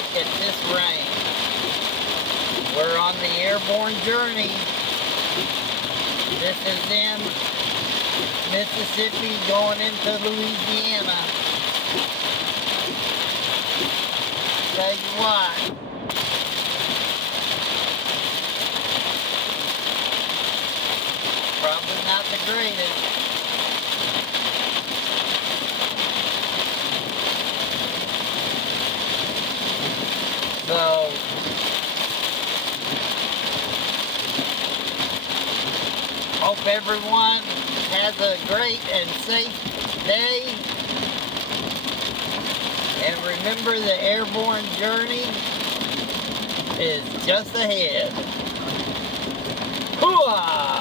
look at this rain. We're on the airborne journey. This is in Mississippi going into Louisiana. Tell you what. Probably not the greatest. So, hope everyone has a great and safe day. And remember, the airborne journey is just ahead. Hooah!